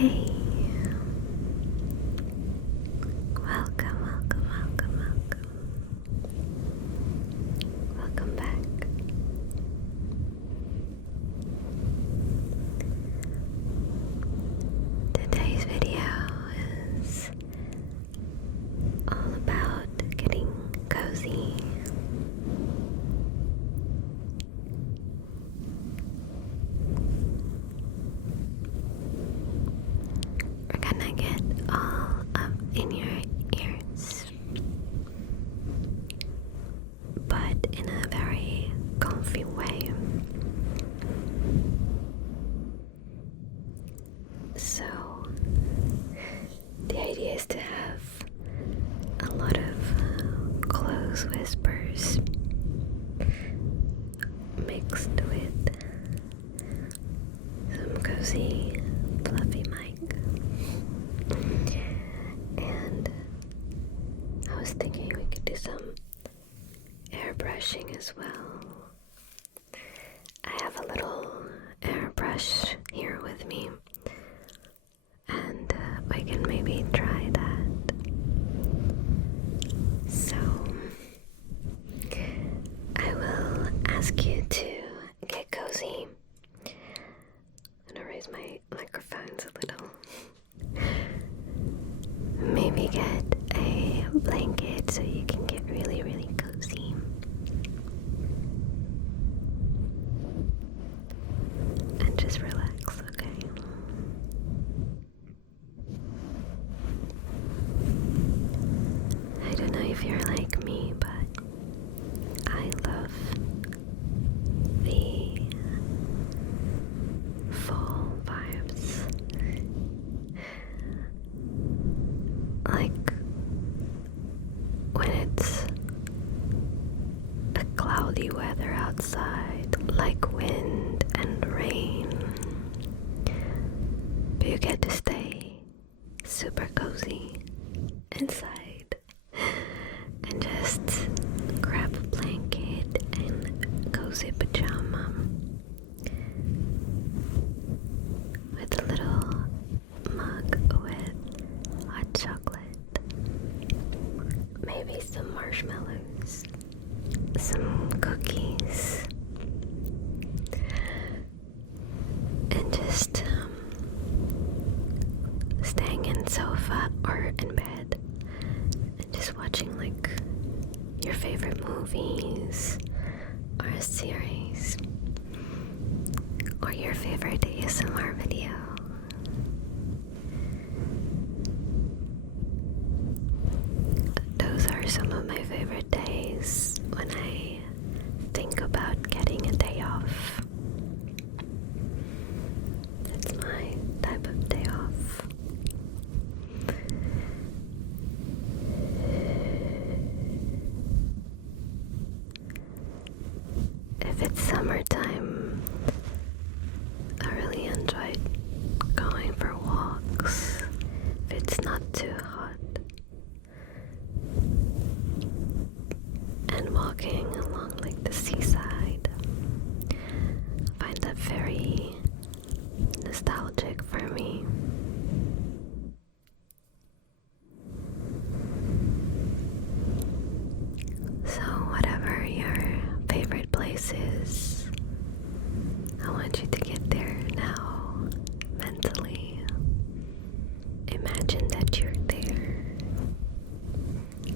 Hey, welcome, welcome, welcome, welcome. Welcome back. Today's video is all about getting cozy. We're gonna get all up in your ears, but in a very comfy way. So, the idea is to have a lot of close whispers mixed with some cozy, fluffy mic. And I was thinking we could do some airbrushing as well. I have a little airbrush here with me, and we can maybe try that. So I will ask you to get cozy. I'm gonna raise my microphones a little. Maybe get a blanket so you can get really, really cozy. And just relax, okay? I don't know if you're like me, but I love the fall vibes. Like when it's a cloudy weather outside, like wind and rain, but you get to stay super cozy inside and just grab a blanket and cozy pajama with a little mug with hot chocolate, maybe some marshmallows, some cookies, and just staying in sofa or in bed and just watching like your favorite movies or a series or your favorite ASMR video. Those are some of my favorite days when I think about getting a day off. That's my type of day off. If it's summertime, I really enjoy going for walks if it's not too hot, and walking along like the seaside. I find that very nostalgic for me. So whatever your favorite place is, I want you to get there now, mentally. Imagine that you're there.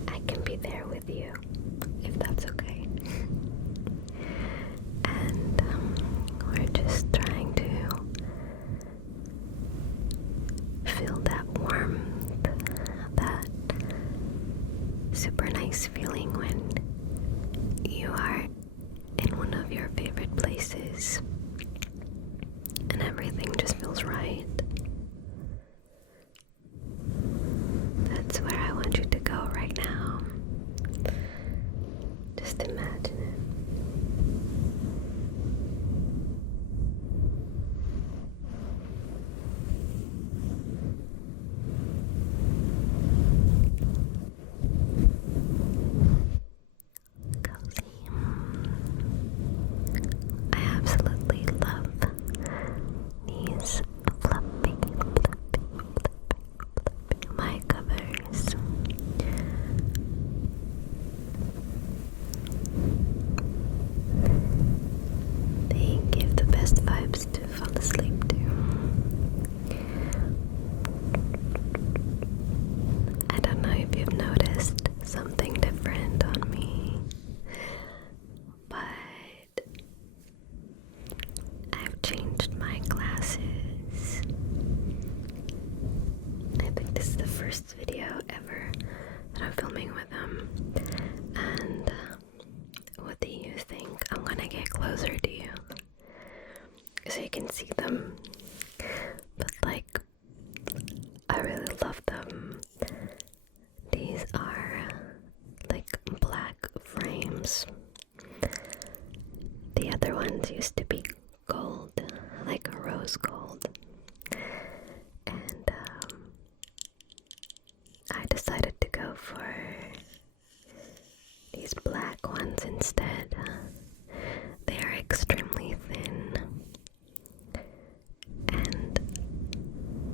I can be there with you, if that's okay. And we're just trying to feel that warmth, that super nice feeling when you are in one of your favorite places and everything just feels right. That's where I want you to go right now. Just imagine it. Cozy. I absolutely this is the first video ever that I'm filming with them. And what do you think? I'm gonna get closer to you so you can see them. But like, I really love them. These are like black frames. The other ones used to be gold, like a rose gold. And I decided to go for these black ones instead. They are extremely thin, and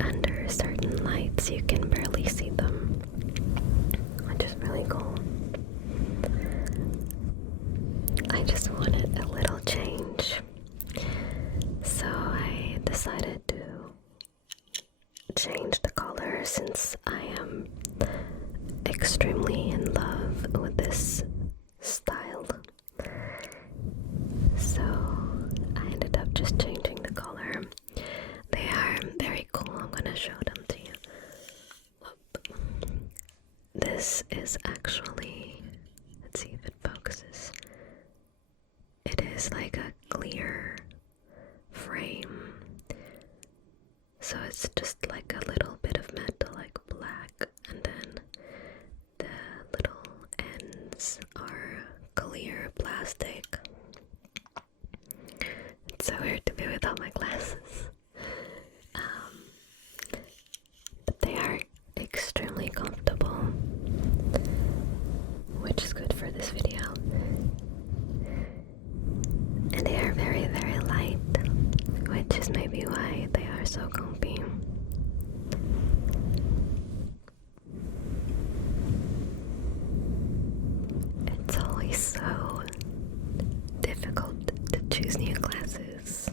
under certain lights you can barely see them, which is really cool. I just wanted a little change, so I decided to change the color since I am extremely in love with this style. So I ended up just changing the color. They are very cool. I'm gonna show them to you. This is actually, let's see if it focuses. It is like a clear frame. So it's just like a little bit of metal, like black, and then the little ends are clear plastic. It's so weird to be without my glasses. But they are extremely comfortable, which is good for this video. And they are very, very light, which is maybe why they are so comfy. It's always so difficult to choose new glasses.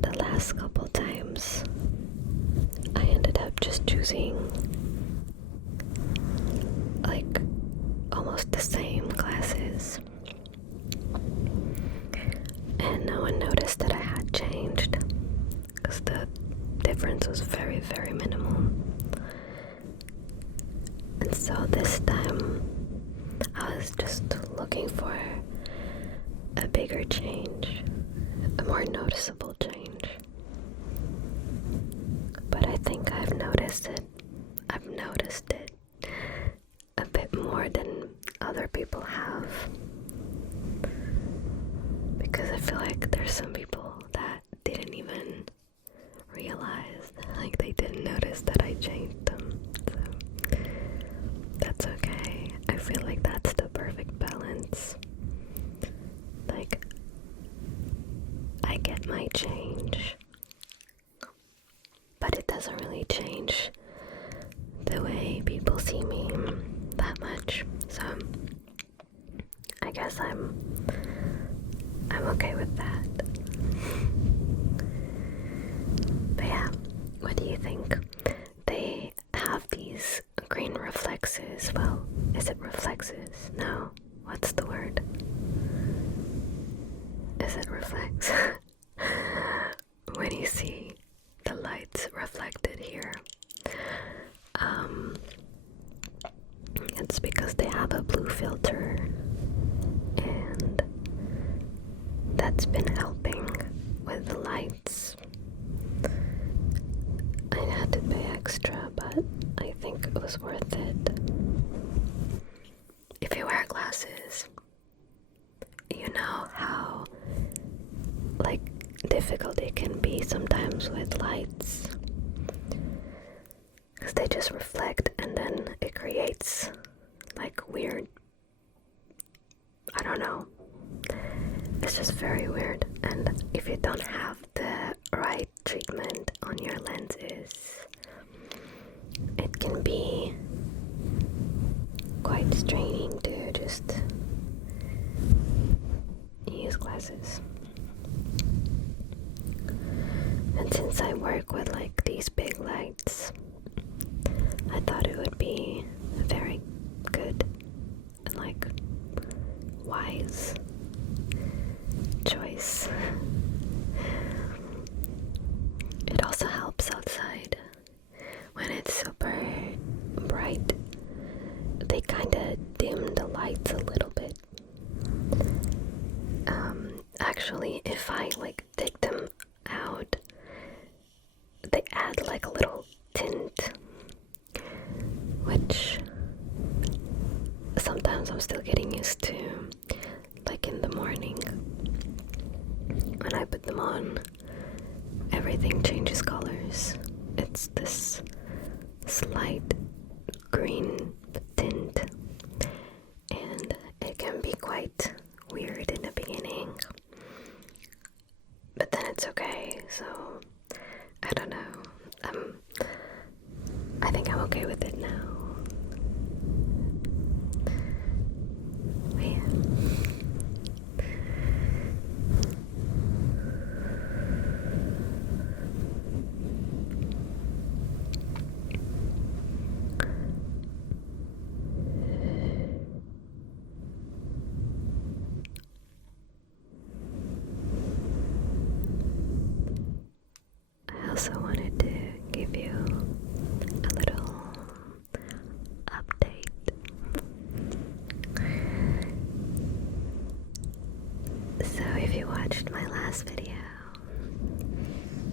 The last couple times I ended up just choosing like almost the same glasses, and no one noticed that I had changed because the difference was very, very minimal. And so this time I was just looking for a bigger change, a more noticeable change. But I think I've noticed it a bit more than other people have. Because I feel like there's some people that didn't even realize, like they didn't notice that I changed them. So that's okay. I feel like that's the perfect balance. Like, I get my change, but it doesn't really change the way people see me that much. So I guess I'm okay with that. But yeah, what do you think? They have these green reflexes. Well, is it reflexes? No. What's the word? Is it reflex? When you see the lights reflected here, it's because they have a blue filter, and that's been helping with the lights. I had to pay extra, but I think it was worth it. If you wear glasses, you know how like difficult it can be sometimes with lights, because they just reflect and then it creates like weird, I don't know, it's just very weird. And if you don't have the right treatment on your lenses, it can be quite straining to just use glasses. And since I work with like these big lights, I thought it would be a very good and like wise choice. It also helps outside I'm still getting used to, like in the morning, when I put them on, everything changes colors. It's this slight green tint, and it can be quite weird in the beginning, but then it's okay. So I don't know, I think I'm okay with it now. But yeah. I also wanted to give you a little update. So if you watched my last video,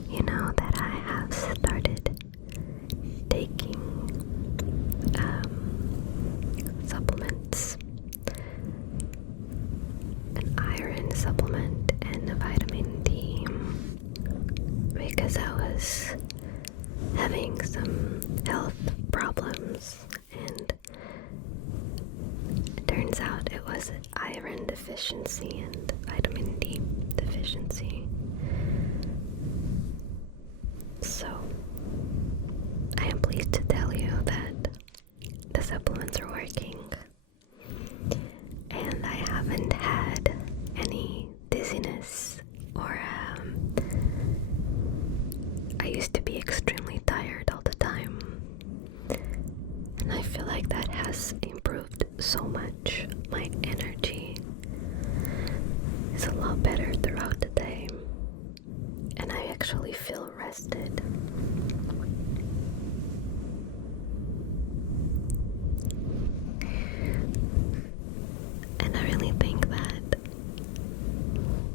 you know that I have started taking supplements, an iron supplement and a vitamin D, because I was having some health problems, and it turns out it was an iron deficiency and vitamin D deficiency. So I am pleased to tell you that the supplements are working, and I haven't had any dizziness or I used to be extremely tired all the time, and I feel like that has improved so much. My energy is a lot better throughout the day, and I actually feel rested. And I really think that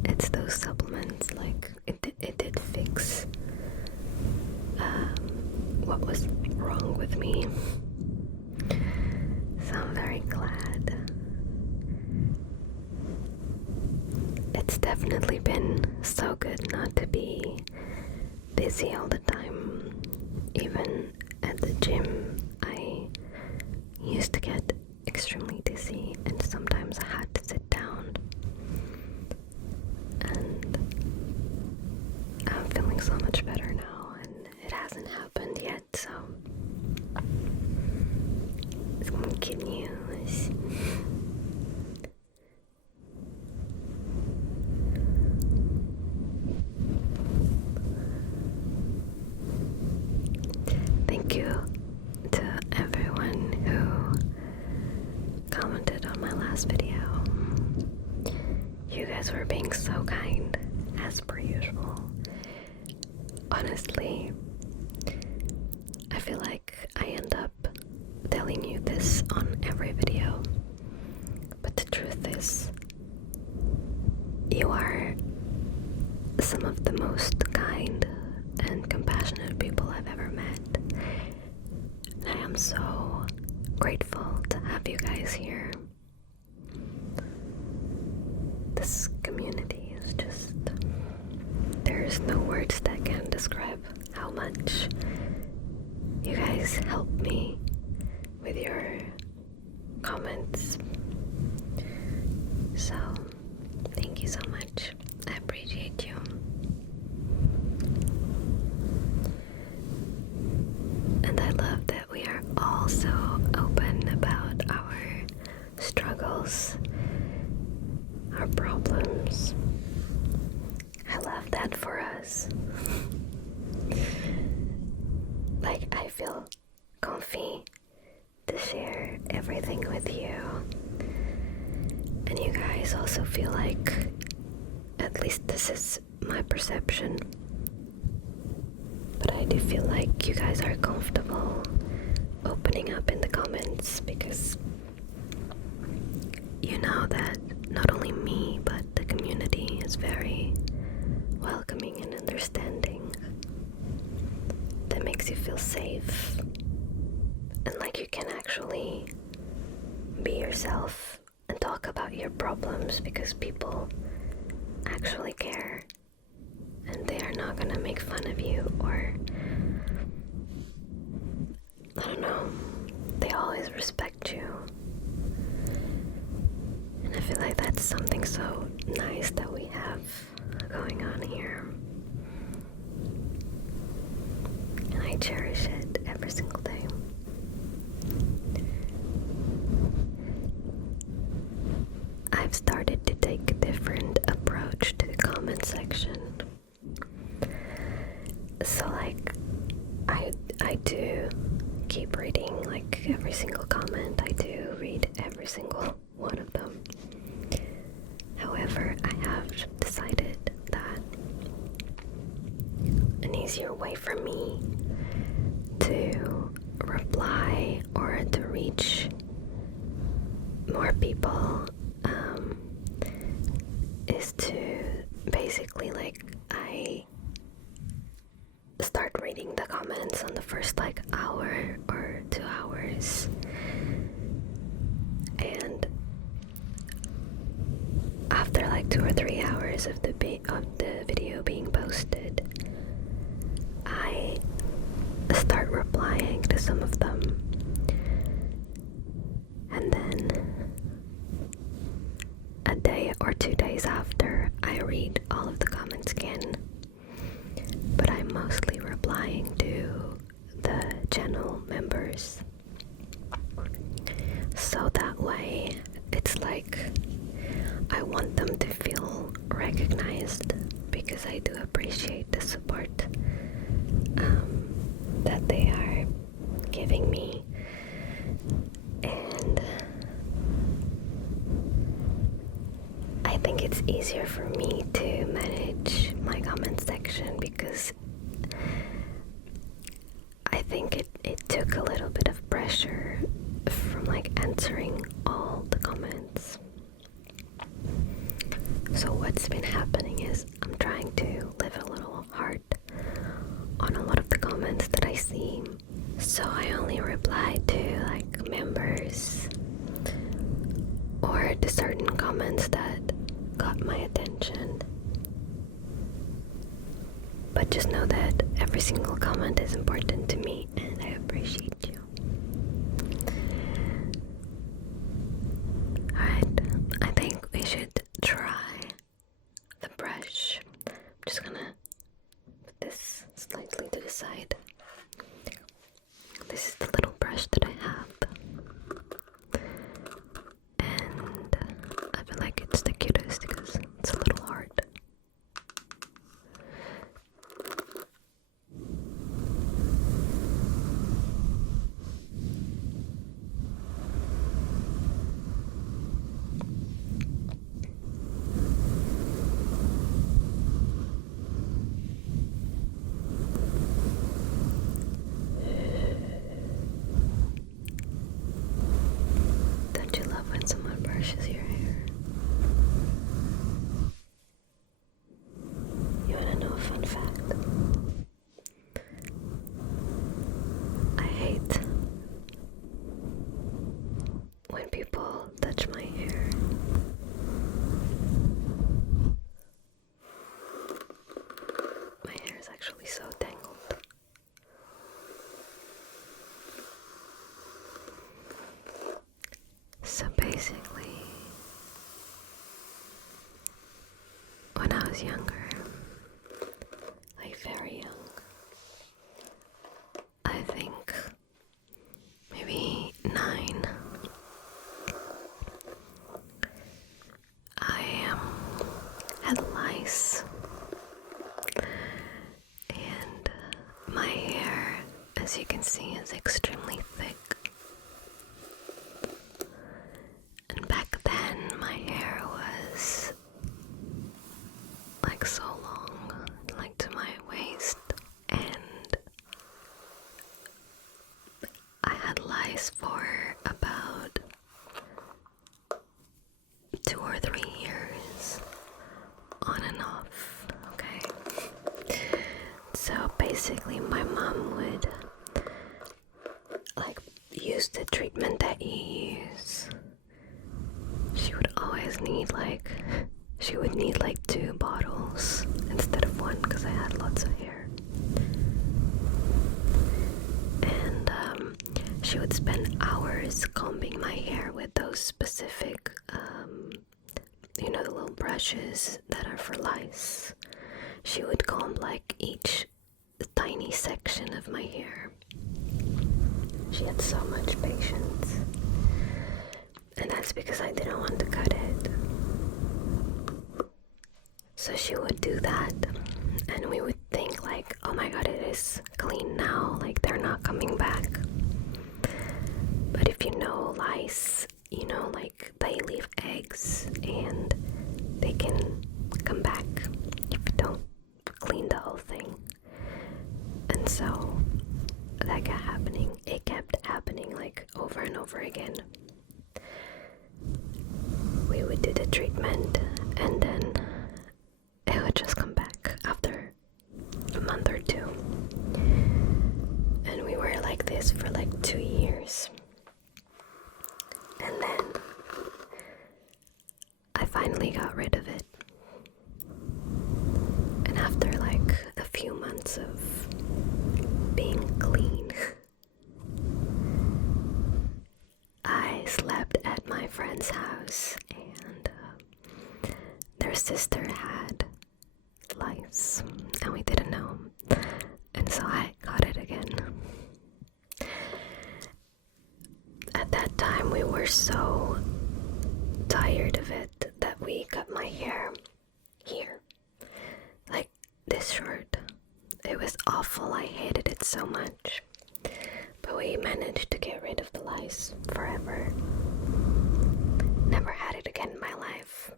it's those supplements, like it did fix what was wrong with me. So I'm very glad. It's definitely been so good not to be dizzy all the time. Even at the gym, I used to get extremely dizzy, and sometimes I had to sit down. And I'm feeling so much better now, and it hasn't happened yet, so it's good news. Thank you to everyone who commented on my last video. You guys were being so kind, as per usual. Honestly, I feel like I end up telling you this on every video, but the truth is, you are some of the most kind and compassionate people I've ever met. And I am so grateful to have you guys here. This community is just, there's no words that can describe how much you guys help me with your comments. So thank you so much. I appreciate you. And I love that we are all so open about our struggles, our problems. I love that for us. Like, I feel comfy to share everything with you, and you guys also feel like, at least this is my perception, but I do feel like you guys are comfortable opening up in the comments, because you know that not only me but the community is very welcoming and understanding. That makes you feel safe and like you can actually be yourself talk about your problems because people actually care and they are not gonna make fun of you, or I don't know, they always respect you. And I feel like that's something so nice that we have going on here. And I cherish it every single day. I've started to take a different approach to the comment section. So like, I do keep reading like every single comment. I do read every single one of them. However, I have decided that an easier way for me to reply or to reach more people is to basically, like, I start reading the comments on the first like hour or 2 hours, and after like 2 or 3 hours of the video being posted, I start replying to some of them, and then a day or 2 days after, I read all of the comments again, but I'm mostly replying to the channel members. So that way, it's like I want them to feel recognized, because I do appreciate the support that they are giving me. And I think it's easier for me to manage my comment section, because I think it took a little bit of pressure from like answering all the comments. So what's been happening is I'm trying to live a little hard on a lot of the comments that I see. So I only reply to like members or to certain comments that got my attention. But just know that every single comment is important to me, and I appreciate you. Alright, I think we should try the brush. I'm just gonna put this slightly to the side. This is the little brush that I have, and I feel like it's the cutest because it's a little hard. Don't you love when someone brushes your hair? You wanna know a fun fact? I hate when people touch my hair. My hair is actually so tangled. So basically, when I was younger, like very young, I think maybe 9, I had lice, and my hair, as you can see, is extremely thick. And back then, my hair was like so long, like to my waist, and I had lice for about 2 or 3 years, on and off, okay? So basically my mom would like use the treatment that you use. She would need like, she would need like 2 bottles instead of 1 because I had lots of hair. And she would spend hours combing my hair with those specific, you know, the little brushes that are for lice. She would comb like each tiny section of my hair. She had so much patience. And that's because I didn't want to cut it. So she would do that, and we would think like, oh my god, it is clean now, like they're not coming back. But if you know lice, you know like they leave eggs and they can come back if you don't clean the whole thing. And so that kept happening. It kept happening like over and over again. We would do the treatment and then it would just come back after a month or 2. And we were like this for like 2 years. And then I finally got rid of it. And after like a few months of being clean, I slept at my friend's house, and their sister had lice, and we didn't know, and so I got it again. At that time, we were so tired of it that we cut my hair here, like this short. It was awful. I hated it so much. But we managed to get rid of the lice forever. Never had it again in my life.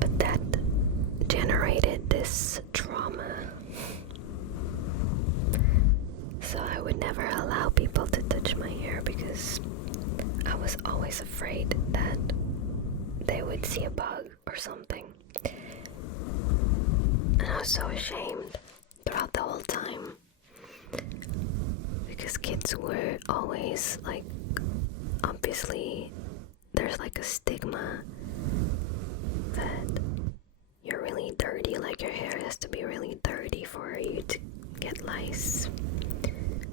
But that generated this trauma. So I would never allow people to touch my hair because I was always afraid that they would see a bug or something. And I was so ashamed throughout the whole time. Because kids were always like, obviously there's like a stigma that you're really dirty, like your hair has to be really dirty for you to get lice,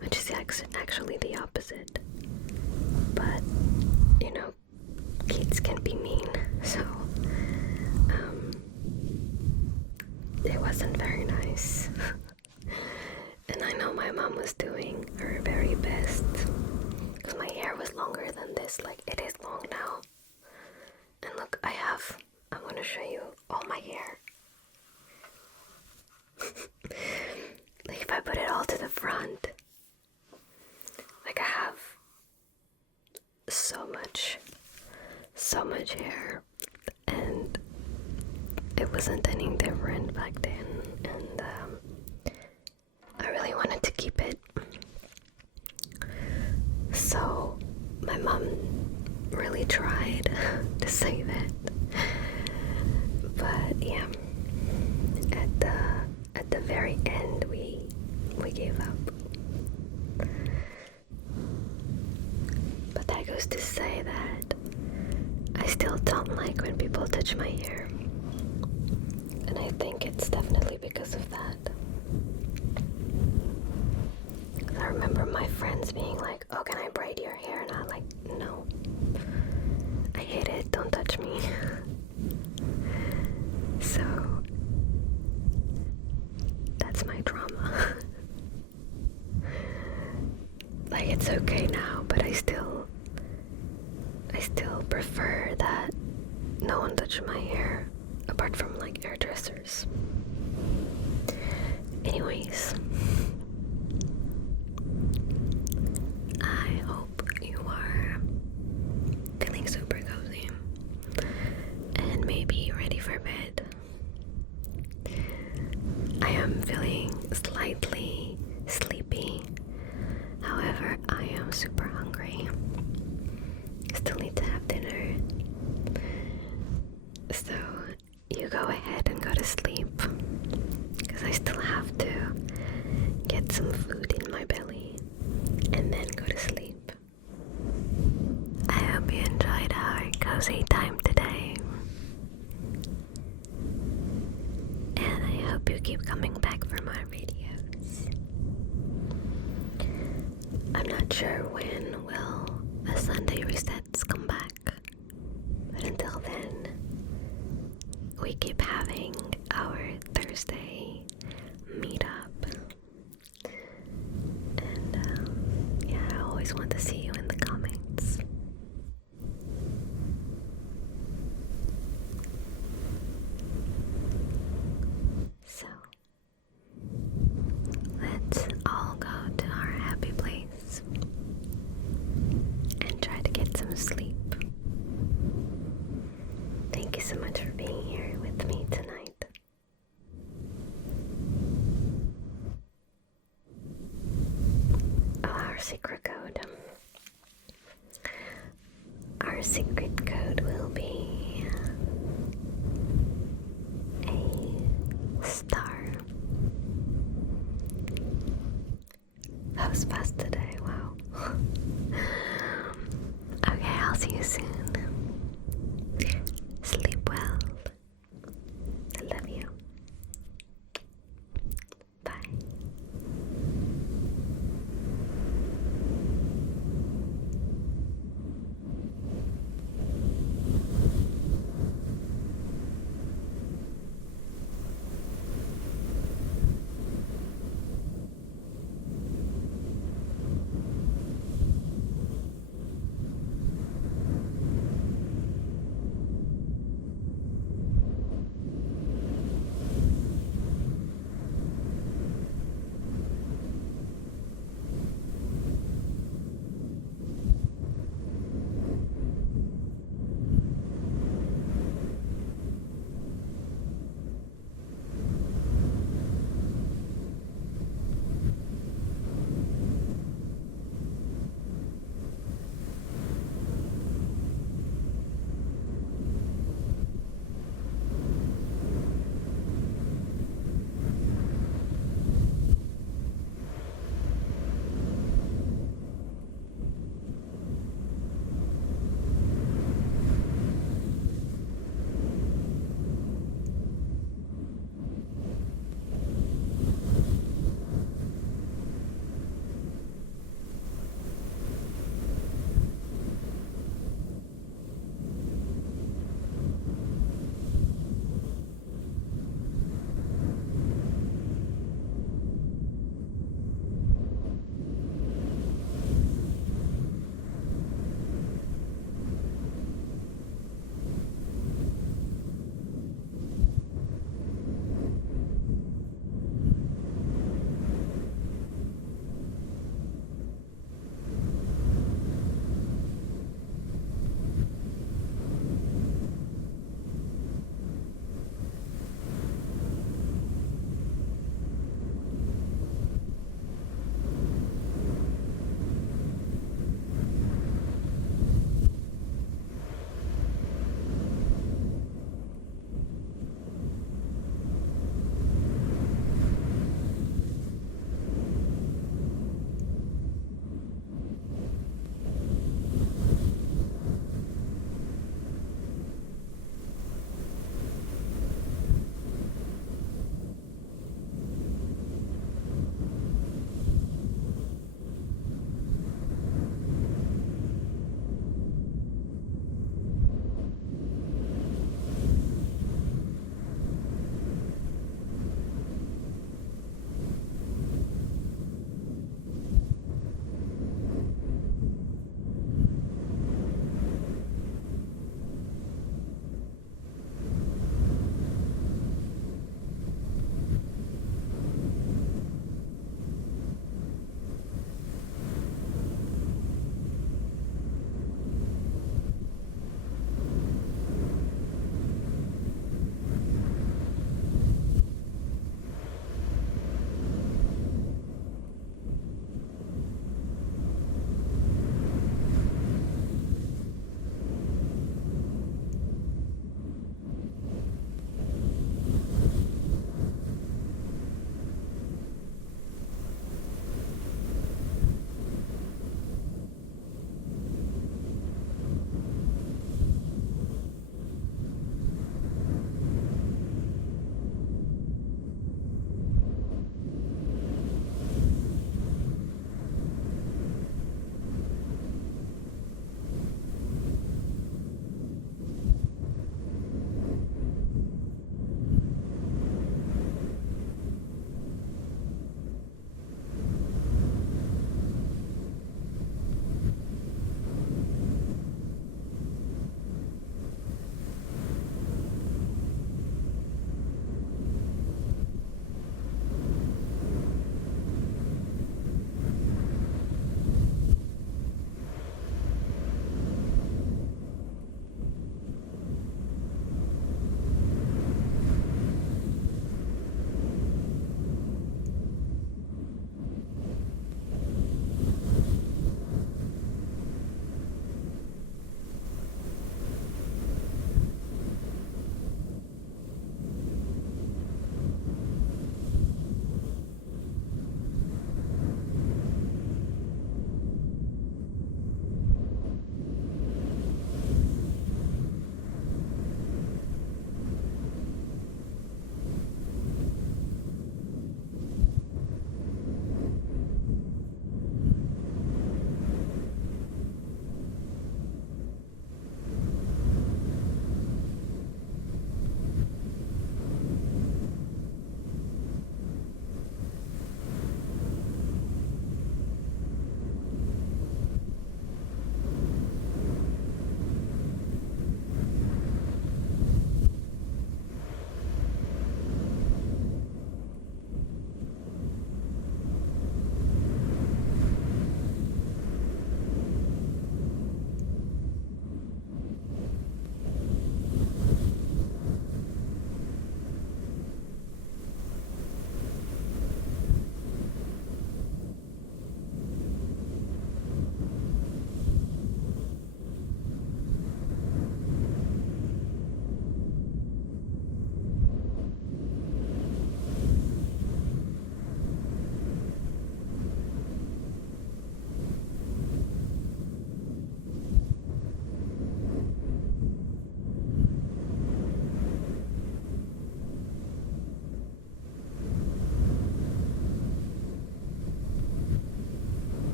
which is actually the opposite. But you know, kids can be mean, so it wasn't very nice. And I know my mom was doing her very best, because my hair was longer than this, like it is long now. And look, I'm gonna show you all my hair. Like if I put it all to the front, like I have so much hair, and it wasn't any different back then. And I really wanted to keep it. So my mom really tried to save it. But yeah, at the very end we gave up. But that goes to say that I still don't like when people touch my hair. And I think it's definitely because of that. I remember my friends being like, oh, can I braid your hair? And I'm like, no. I hate it, don't touch me. So, that's my drama. Like, it's okay now, but I still prefer that no one touch my hair, apart from like hairdressers. Anyways, I hope you are feeling super cozy and maybe ready for bed. I am feeling slightly sleepy. However, I am super hungry. Still need to have dinner. So you go ahead and go to sleep, because I still have to get some food in my belly and then go to sleep. I hope you enjoyed our cozy not sure when will the Sunday resets come back, but until then, we keep having our Thursday meetup. And yeah, I always want to see you in the comments. So, let's all go to our happy place and try to get some sleep. Thank you so much for being here with me tonight. Oh, our secret code. Our secret code will be a star. That was fast today, wow. Okay, I'll see you soon.